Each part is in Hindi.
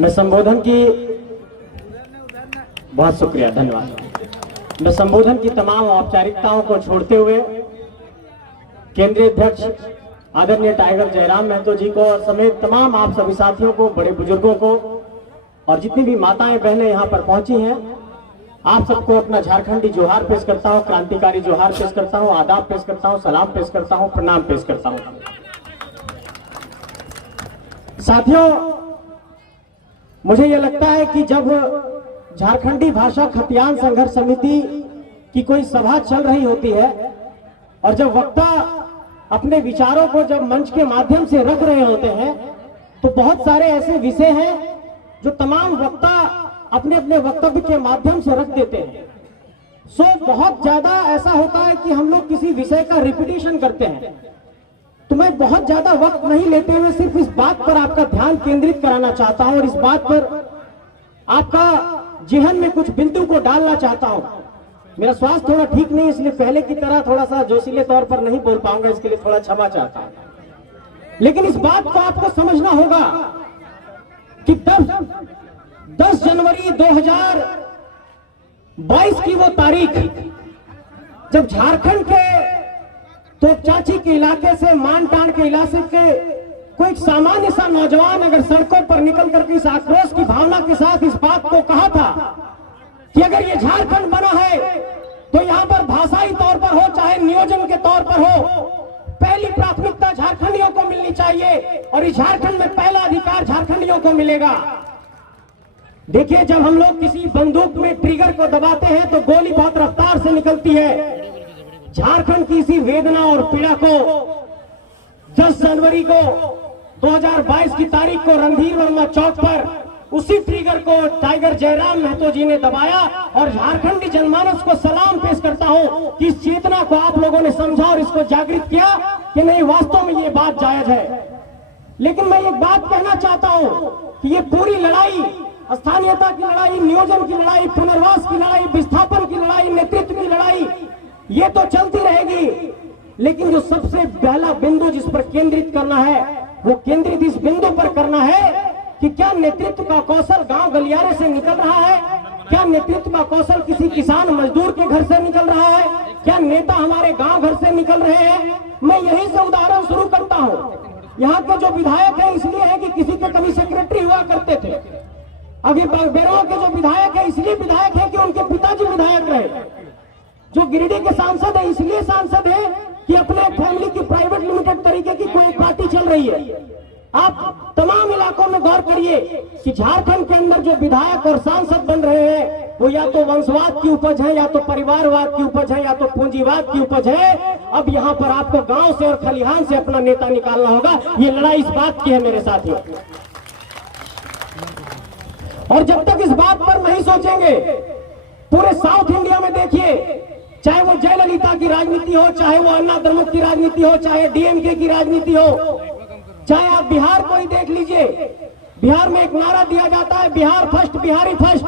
मैं संबोधन की बहुत शुक्रिया, धन्यवाद। मैं संबोधन की तमाम औपचारिकताओं को छोड़ते हुए केंद्रीय अध्यक्ष आदरणीय टाइगर जयराम महतो जी को समेत तमाम आप सभी साथियों को, बड़े बुजुर्गों को और जितनी भी माताएं बहनें यहाँ पर पहुंची हैं, आप सबको अपना झारखंडी जोहार पेश करता हूँ, क्रांतिकारी जोहार पेश करता हूँ, आदाब पेश करता हूँ, सलाम पेश करता हूँ, प्रणाम पेश करता हूँ। साथियों, मुझे यह लगता है कि जब झारखंडी भाषा खतियान संघर्ष समिति की कोई सभा चल रही होती है और जब वक्ता अपने विचारों को जब मंच के माध्यम से रख रहे होते हैं, तो बहुत सारे ऐसे विषय हैं जो तमाम वक्ता अपने अपने वक्तव्य के माध्यम से रख देते हैं। सो बहुत ज्यादा ऐसा होता है कि हम लोग किसी विषय का रिपीटिशन करते हैं। तो मैं बहुत ज्यादा वक्त नहीं लेते हुए सिर्फ इस बात पर आपका ध्यान केंद्रित कराना चाहता हूं और इस बात पर आपका जेहन में कुछ बिंदु को डालना चाहता हूं। मेरा स्वास्थ्य थोड़ा ठीक नहीं, इसलिए पहले की तरह थोड़ा सा जोशीले तौर पर नहीं बोल पाऊंगा, इसके लिए थोड़ा क्षमा चाहता हूं। लेकिन इस बात को आपको समझना होगा कि 10 जनवरी 2022 की वो तारीख जब झारखंड के तो चाची के इलाके से, मानटांड के इलाके से कोई सामान्य सा नौजवान अगर सड़कों पर निकल करके इस आक्रोश की भावना के साथ इस बात को कहा था कि अगर ये झारखंड बना है तो यहाँ पर भाषाई तौर पर हो चाहे नियोजन के तौर पर हो, पहली प्राथमिकता झारखंडियों को मिलनी चाहिए और इस झारखंड में पहला अधिकार झारखंडियों को मिलेगा। देखिए, जब हम लोग किसी बंदूक में ट्रिगर को दबाते हैं तो गोली बहुत रफ्तार से निकलती है। झारखंड की इसी वेदना और पीड़ा को 10 जनवरी को 2022 की तारीख को रणधीर वर्मा चौक पर उसी ट्रिगर को टाइगर जयराम महतो जी ने दबाया और झारखंडी जनमानस को सलाम पेश करता हूं कि इस चेतना को आप लोगों ने समझा और इसको जागृत किया कि नहीं, वास्तव में ये बात जायज है। लेकिन मैं एक बात कहना चाहता हूं कि ये पूरी लड़ाई, स्थानीयता की लड़ाई, नियोजन की लड़ाई, पुनर्वास की लड़ाई, विस्थापन की लड़ाई, नेतृत्व की लड़ाई, ये तो चलती रहेगी। लेकिन जो सबसे पहला बिंदु जिस पर केंद्रित करना है वो केंद्रित इस बिंदु पर करना है कि क्या नेतृत्व का कौशल गांव गलियारे से निकल रहा है, क्या नेतृत्व का कौशल किसी किसान मजदूर के घर से निकल रहा है, क्या नेता हमारे गांव घर से निकल रहे हैं। मैं यही से उदाहरण शुरू करता हूं। यहाँ के जो विधायक है इसलिए है कि किसी के कभी सेक्रेटरी हुआ करते थे। अभी बेरों के जो विधायक है इसलिए विधायक है कि उनके पिताजी विधायक रहे। जो गिरिडीह के सांसद है इसलिए सांसद है कि अपने फैमिली की प्राइवेट लिमिटेड तरीके की कोई पार्टी चल रही है। आप तमाम इलाकों में गौर करिए कि झारखंड के अंदर जो विधायक और सांसद बन रहे हैं वो या तो वंशवाद की उपज है, या तो परिवारवाद की उपज है, या तो पूंजीवाद की उपज है। अब यहाँ पर आपको गांव से और खलिहान से अपना नेता निकालना होगा। ये लड़ाई इस बात की है मेरे साथियों। और जब तक इस बात पर नहीं सोचेंगे, पूरे साउथ इंडिया में देखिए, चाहे वो जयललिता की राजनीति हो, चाहे वो अन्ना द्रमुक की राजनीति हो, चाहे डीएमके की राजनीति हो, चाहे आप बिहार को ही देख लीजिए। बिहार में एक नारा दिया जाता है, बिहार फर्स्ट, बिहारी फर्स्ट।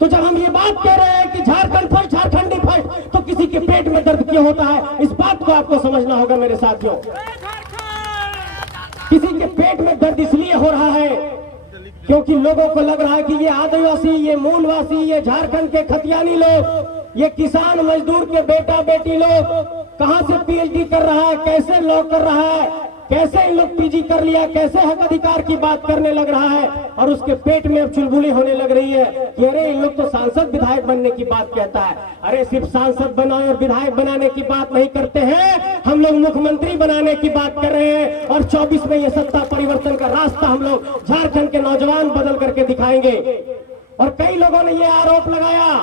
तो जब हम ये बात कह रहे हैं कि झारखंड फर्स्ट, झारखंडी फर्स्ट, तो किसी के पेट में दर्द क्यों होता है, इस बात को आपको समझना होगा मेरे साथियों। किसी के पेट में दर्द इसलिए हो रहा है क्योंकि लोगों को लग रहा है कि ये आदिवासी, ये मूलवासी, ये झारखंड के खतियानी लोग, ये किसान मजदूर के बेटा बेटी लोग कहां से पीएचडी कर रहा है, कैसे लॉ कर रहा है, कैसे इन लोग पीजी कर लिया, कैसे हक अधिकार की बात करने लग रहा है और उसके पेट में अब चुलबुली होने लग रही है कि अरे इन लोग तो सांसद विधायक बनने की बात कहता है। अरे सिर्फ सांसद बनाए और विधायक बनाने की बात नहीं करते हैं, हम लोग मुख्यमंत्री बनाने की बात कर रहे हैं और 24 में ये सत्ता परिवर्तन का रास्ता हम लोग झारखंड के नौजवान बदल करके दिखाएंगे। और कई लोगों ने ये आरोप लगाया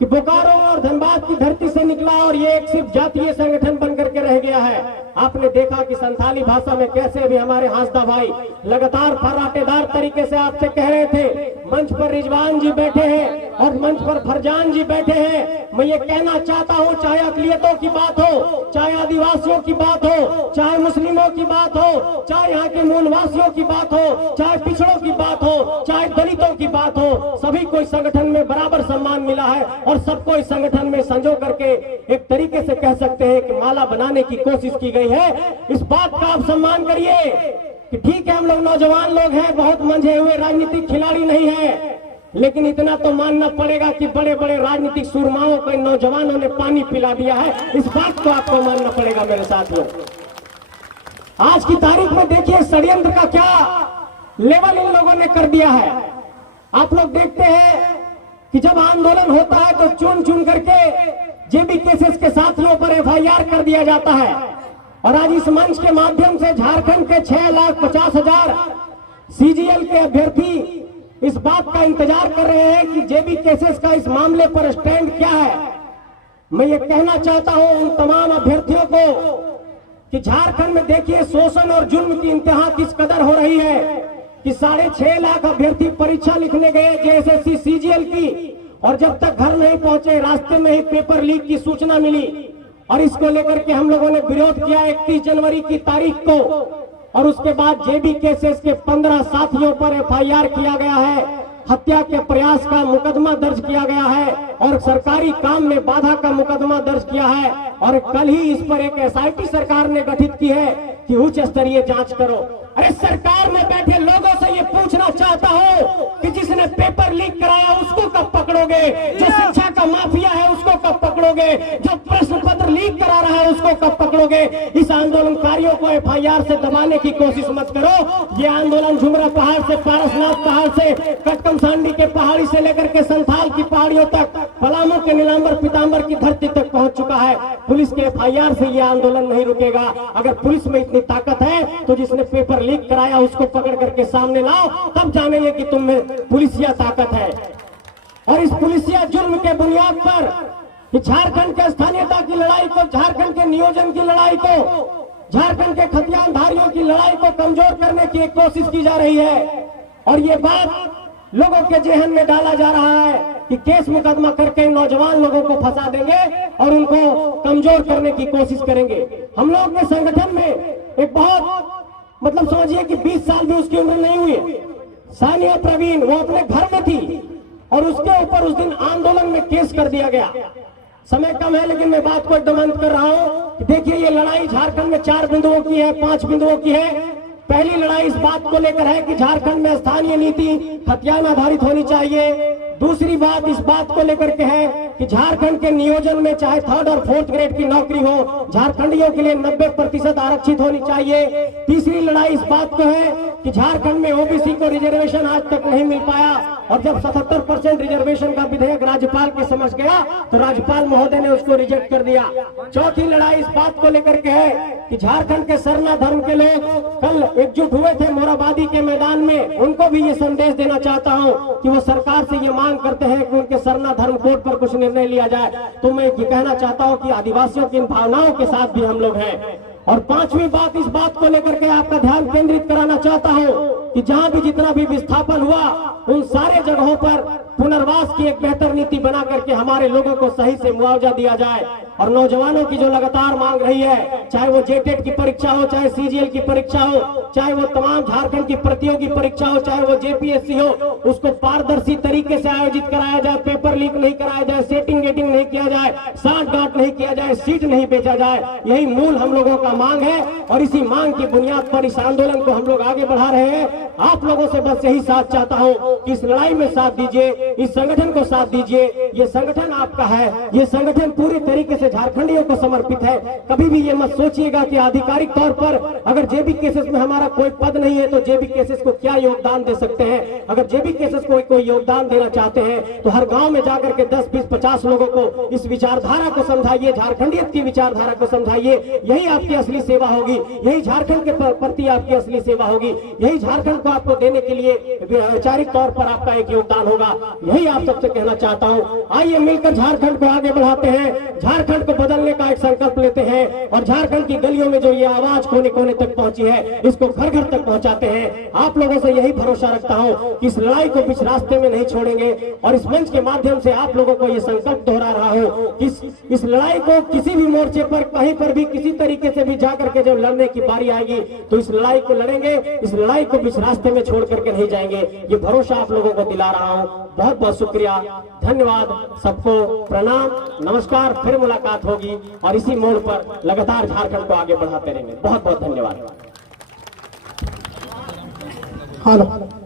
कि बोकारो और धनबाद की धरती से निकला और ये एक सिर्फ जातीय संगठन बन करके रह गया है। आपने देखा कि संथाली भाषा में कैसे भी हमारे हांसदा भाई लगातार फर्राटेदार तरीके से आपसे कह रहे थे। मंच पर रिजवान जी बैठे हैं और मंच पर फरजान जी बैठे हैं। मैं ये कहना चाहता हूँ, चाहे अकलियतों की बात हो, चाहे आदिवासियों की बात हो, चाहे मुस्लिमों की बात हो, चाहे यहाँ के मूलवासियों की बात हो, चाहे पिछड़ों की बात हो, चाहे दलितों की बात हो, सभी को इस संगठन में बराबर सम्मान मिला है और सबको इस संगठन में संजो करके एक तरीके से कह सकते हैं कि माला बनाने की कोशिश की गई है। इस बात का आप सम्मान करिए कि ठीक है हम लोग नौजवान लोग हैं, बहुत मंझे हुए राजनीतिक खिलाड़ी नहीं है, लेकिन इतना तो मानना पड़ेगा कि बड़े बड़े राजनीतिक सुरमाओं को इन नौजवानों ने पानी पिला दिया है। इस बात को आपको मानना पड़ेगा मेरे साथियों। आज की तारीख में देखिए षड्यंत्र का क्या लेवल इन लोगों ने कर दिया है। आप लोग देखते हैं कि जब आंदोलन होता है तो चुन चुन करके जेबी केसेस के साथियों पर एफआईआर कर दिया जाता है। और आज इस मंच के माध्यम से झारखंड के 6,50,000 सीजीएल के अभ्यर्थी इस बात का इंतजार कर रहे हैं कि जेबी केसेस का इस मामले पर स्टैंड क्या है। मैं ये कहना चाहता हूं उन तमाम अभ्यर्थियों को कि झारखंड में देखिए शोषण और जुल्म की इंतहा किस कदर हो रही है कि 6.5 लाख अभ्यर्थी परीक्षा लिखने गए जेएसएससी सीजीएल की, और जब तक घर नहीं पहुंचे रास्ते में ही पेपर लीक की सूचना मिली। और इसको लेकर के हम लोगों ने विरोध किया 31 जनवरी की तारीख को, और उसके बाद जेबी केसेस के 15 साथियों पर एफआईआर किया गया है, हत्या के प्रयास का मुकदमा दर्ज किया गया है और सरकारी काम में बाधा का मुकदमा दर्ज किया है। और कल ही इस पर एक एसआईटी सरकार ने गठित की है कि उच्च स्तरीय जांच करो। अरे सरकार में बैठे लोगों से ये पूछना चाहता हूं कि जिसने पेपर लीक कराया उसको कब पकड़ोगे, जो शिक्षा का माफिया है उसको कब पकड़ोगे, जो प्रश्न पत्र लीक करा रहा है उसको कब पकड़ोगे। इस आंदोलनकारियों को एफआईआर से दबाने की कोशिश मत करो। ये आंदोलन झुमरा पहाड़ से पारसनाथ पहाड़ से कटकमसांडी के पहाड़ी से लेकर के संथाल की पहाड़ियों तक, पलामू के नीलांबर पीतांबर की धरती तक पहुंच चुका है। पुलिस के एफआईआर से ये आंदोलन नहीं रुकेगा। अगर पुलिस में इतनी ताकत है तो जिसने पेपर लीक कराया उसको पकड़ करके सामने लाओ, तब जानेंगे कि तुम में पुलिसिया ताकत है। और इस पुलिसिया जुर्म के बुनियाद पर कि झारखंड के स्थानीयता की लड़ाई को, झारखंड के नियोजन की लड़ाई को, झारखंड के खतियानधारियों की लड़ाई को कमजोर करने की एक कोशिश की जा रही है। और ये बात लोगों के जेहन में डाला जा रहा है कि केस मुकदमा करके नौजवान लोगों को फंसा देंगे और उनको कमजोर करने की कोशिश करेंगे। हम लोग के संगठन में एक बहुत मतलब समझिए कि 20 साल भी उसकी उम्र नहीं हुई, सानिया प्रवीण, वो अपने घर में थी और उसके ऊपर उस दिन आंदोलन में केस कर दिया गया। समय कम है लेकिन मैं बात को एकदम अंत कर रहा हूं। देखिए ये लड़ाई झारखंड में 4 बिंदुओं की है, 5 बिंदुओं की है। पहली लड़ाई इस बात को लेकर है कि झारखंड में स्थानीय नीति खतियान आधारित होनी चाहिए। दूसरी बात इस बात को लेकर के है कि झारखंड के नियोजन में चाहे 3rd और 4th ग्रेड की नौकरी हो, झारखंडियों के लिए 90% आरक्षित होनी चाहिए। तीसरी लड़ाई इस बात को है कि झारखंड में ओबीसी को रिजर्वेशन आज तक नहीं मिल पाया, और जब 77% रिजर्वेशन का विधेयक राज्यपाल के समझ गया तो राज्यपाल महोदय ने उसको रिजेक्ट कर दिया। चौथी लड़ाई इस बात को लेकर के है कि झारखंड के सरना धर्म के लोग कल एकजुट हुए थे मोराबादी के मैदान में, उनको भी ये संदेश देना चाहता हूं कि वो सरकार से ये मांग करते हैं कि उनके सरना धर्म कोड पर कुछ निर्णय लिया जाए। तो मैं ये कहना चाहता हूं कि आदिवासियों की इन भावनाओं के साथ भी हम लोग हैं। और 5वीं बात इस बात को लेकर के आपका ध्यान केंद्रित कराना चाहता हूं कि जहां भी जितना भी विस्थापन हुआ उन सारे जगहों पर पुनर्वास की एक बेहतर नीति बना करके हमारे लोगों को सही से मुआवजा दिया जाए। और नौजवानों की जो लगातार मांग रही है, चाहे वो जेटेट की परीक्षा हो, चाहे सीजीएल की परीक्षा हो, चाहे वो तमाम झारखंड की प्रतियोगी परीक्षा हो, चाहे वो जेपीएससी हो, उसको पारदर्शी तरीके से आयोजित कराया जाए, पेपर लीक नहीं कराया जाए, सेटिंग गेटिंग नहीं किया जाए, साठ गांठ नहीं किया जाए, सीट नहीं बेचा जाए। यही मूल हम लोगों का मांग है और इसी मांग की बुनियाद पर इस आंदोलन को हम लोग आगे बढ़ा रहे हैं। आप लोगों से बस यही साथ चाहता हूं कि इस लड़ाई में साथ दीजिए, इस संगठन को साथ दीजिए। ये संगठन आपका है, ये संगठन पूरी तरीके से झारखंडियों को समर्पित है। कभी भी ये मत सोचिएगा कि आधिकारिक तौर पर अगर जेबी केसेस में हमारा कोई पद नहीं है तो जेबी केसेस को क्या योगदान दे सकते हैं। अगर जेबी केसेस को कोई योगदान देना चाहते हैं तो हर गांव में जाकर के 10, 20, 50 लोगों को इस विचारधारा को समझाइए, झारखंडियत की विचारधारा को समझाइए। यही आपकी असली सेवा होगी, यही झारखंड के प्रति आपकी असली सेवा होगी, यही झारखंड को आपको देने के लिए वैचारिक तौर पर आपका एक योगदान होगा। यही आप सबसे कहना चाहता हूं। आइए मिलकर झारखंड को आगे बढ़ाते हैं, झारखंड को बदलने का एक संकल्प लेते हैं और झारखंड की गलियों में जो ये आवाज कोने कोने तक पहुंची है इसको घर घर तक पहुंचाते हैं। आप लोगों से यही भरोसा रखता हूं कि इस लड़ाई को बीच रास्ते में नहीं छोड़ेंगे और इस मंच के माध्यम से आप लोगों को ये संकल्प दोहरा रहा हूं कि इस लड़ाई को किसी भी मोर्चे पर कहीं पर भी किसी तरीके से भी जाकर के जब लड़ने की बारी आएगी तो इस लड़ाई को लड़ेंगे, इस लड़ाई को बीच रास्ते में छोड़ करके नहीं जाएंगे। ये भरोसा आप लोगों को दिला रहा हूं। बहुत बहुत शुक्रिया, धन्यवाद, सबको प्रणाम, नमस्कार। फिर मुलाकात होगी और इसी मोड़ पर लगातार झारखंड को आगे बढ़ाते रहेंगे। बहुत बहुत धन्यवाद। हेलो